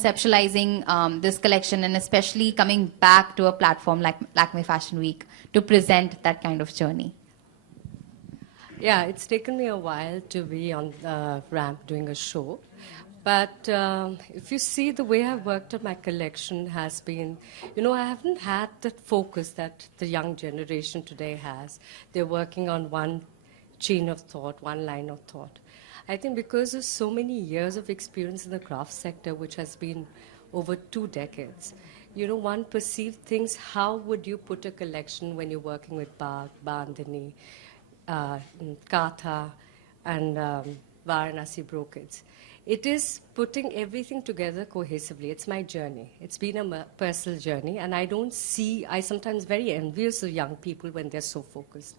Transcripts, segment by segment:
conceptualizing this collection, and especially coming back to a platform like Lakme Fashion Week to present that kind of journey? Yeah, it's taken me a while to be on the ramp doing a show. But if you see, the way I've worked on my collection has been, I haven't had that focus that the young generation today has. They're working on one chain of thought, one line of thought. I think because of so many years of experience in the craft sector, which has been over 2 decades, one perceived things, how would you put a collection when you're working with Bagh, Bandhani, Katha, and Varanasi brocades. It is putting everything together cohesively. It's my journey. It's been a personal journey, and I'm sometimes very envious of young people when they're so focused.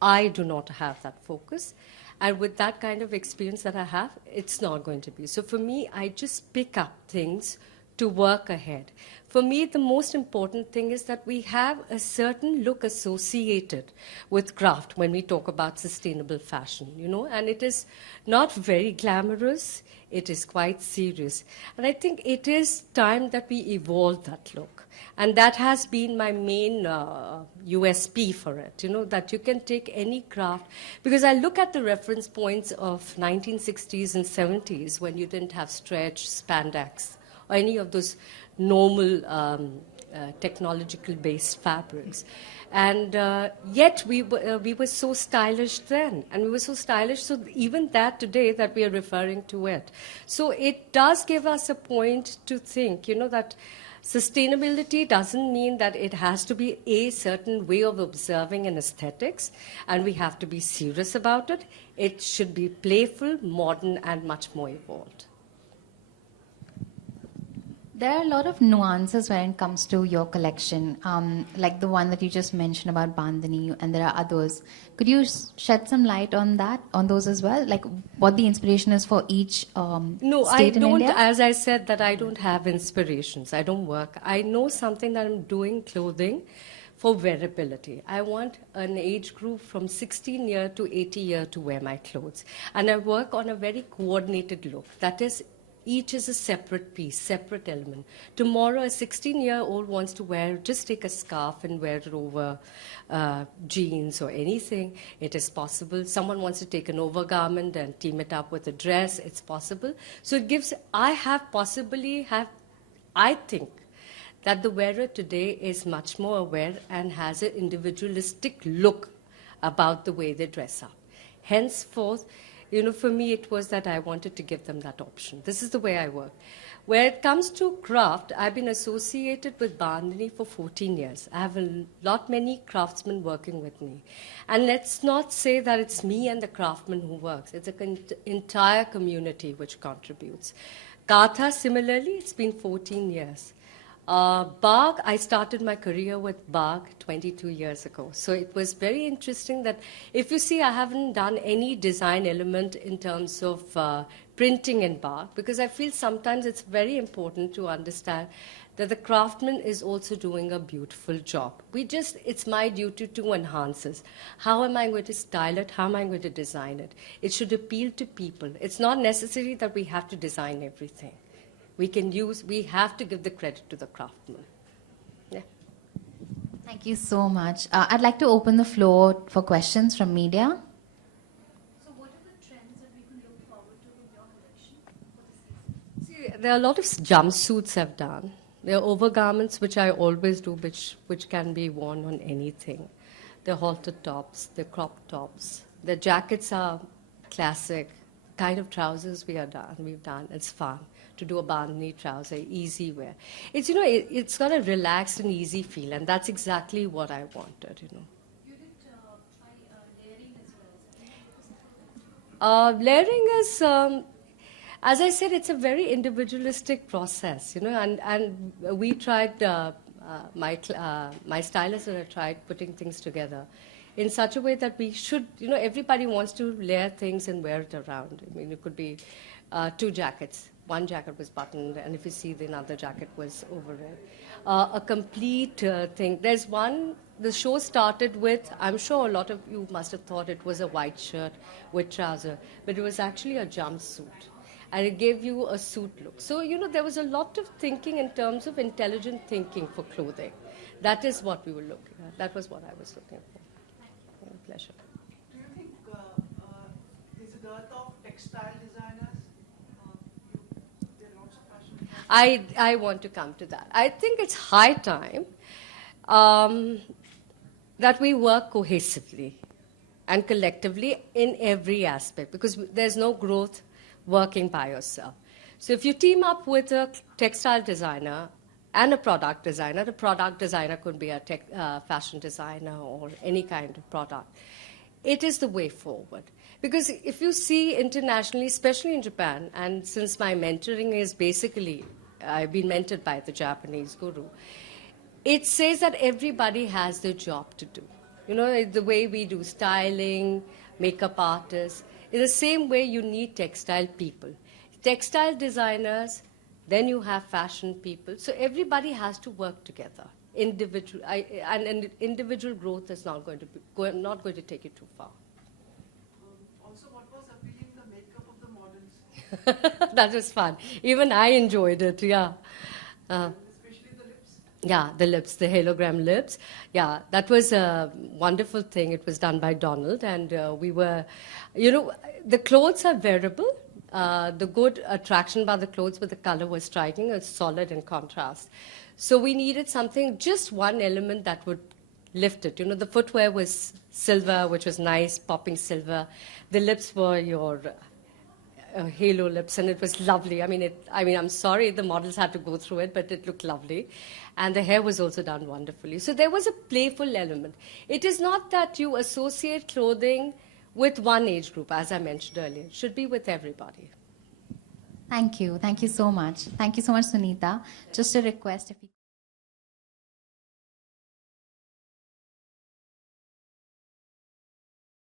I do not have that focus. And with that kind of experience that I have, it's not going to be. So for me, I just pick up things to work ahead. For me, the most important thing is that we have a certain look associated with craft when we talk about sustainable fashion, and it is not very glamorous, it is quite serious. And I think it is time that we evolve that look. And that has been my main USP for it, that you can take any craft. Because I look at the reference points of 1960s and 70s when you didn't have stretch, spandex, or any of those normal technological-based fabrics. And yet we were so stylish then. And we were so stylish, so even that today that we are referring to it. So it does give us a point to think, that sustainability doesn't mean that it has to be a certain way of observing an aesthetics, and we have to be serious about it. It should be playful, modern, and much more evolved. There are a lot of nuances when it comes to your collection, like the one that you just mentioned about Bandhani, and there are others. Could you shed some light on those as well? Like what the inspiration is for each state in India? As I said, that I don't have inspirations. I don't work. I know something that I'm doing clothing for wearability. I want an age group from 16 year to 80 year to wear my clothes. And I work on a very coordinated look. That is, each is a separate piece, separate element. Tomorrow, a 16-year-old wants to just take a scarf and wear it over jeans or anything. It is possible. Someone wants to take an overgarment and team it up with a dress. It's possible. So it gives, I think that the wearer today is much more aware and has an individualistic look about the way they dress up. Henceforth, for me, it was that I wanted to give them that option. This is the way I work. Where it comes to craft, I've been associated with Bandhani for 14 years. I have many craftsmen working with me. And let's not say that it's me and the craftsman who works. It's an entire community which contributes. Katha, similarly, it's been 14 years. Bagh, I started my career with Bagh 22 years ago. So it was very interesting that, if you see, I haven't done any design element in terms of printing in Bagh, because I feel sometimes it's very important to understand that the craftsman is also doing a beautiful job. It's my duty to enhance this. How am I going to style it? How am I going to design it? It should appeal to people. It's not necessary that we have to design everything. We have to give the credit to the craftsman. Yeah. Thank you so much. I'd like to open the floor for questions from media. So what are the trends that we can look forward to in your collection for this season? See, there are a lot of jumpsuits I've done. There are overgarments, which I always do, which can be worn on anything. There are halter tops, there are crop tops. The jackets are classic. Kind of trousers we've done. It's fun to do a bandhani trouser, easy wear. It's, it's got a relaxed and easy feel, and that's exactly what I wanted, You did try layering as well. Layering is, as I said, it's a very individualistic process, and we tried, my stylist and I tried putting things together in such a way that we should, everybody wants to layer things and wear it around. I mean, it could be 2 jackets. One jacket was buttoned, and if you see, the another jacket was over it. A complete thing. There's one, the show started with, I'm sure a lot of you must have thought it was a white shirt with trouser, but it was actually a jumpsuit. and it gave you a suit look. So, there was a lot of thinking in terms of intelligent thinking for clothing. That is what we were looking at. That was what I was looking for. Pleasure. Do you think there's a dearth of textile designers? There are lots of fashion designers. I want to come to that. I think it's high time that we work cohesively and collectively in every aspect, because there's no growth working by yourself. So if you team up with a textile designer and a product designer, the product designer could be a fashion designer or any kind of product, it is the way forward. Because if you see internationally, especially in Japan, and since my mentoring is basically, I've been mentored by the Japanese guru, it says that everybody has their job to do. The way we do styling, makeup artists, in the same way you need textile people. Textile designers, then you have fashion people. So everybody has to work together. And individual growth is not going to take you too far. Also, what was appealing the makeup of the models? That was fun. Even I enjoyed it, yeah. Especially the lips. Yeah, the lips, the hologram lips. Yeah, that was a wonderful thing. It was done by Donald, and we were, the clothes are wearable. The good attraction by the clothes, but the color was striking. It's solid in contrast. So we needed something, just one element that would lift it. The footwear was silver, which was nice, popping silver. The lips were your halo lips, and it was lovely. I'm sorry the models had to go through it, but it looked lovely. And the hair was also done wonderfully. So there was a playful element. It is not that you associate clothing with one age group, as I mentioned earlier. It should be with everybody. Thank you. Thank you so much. Thank you so much, Sunita. Just a request, if you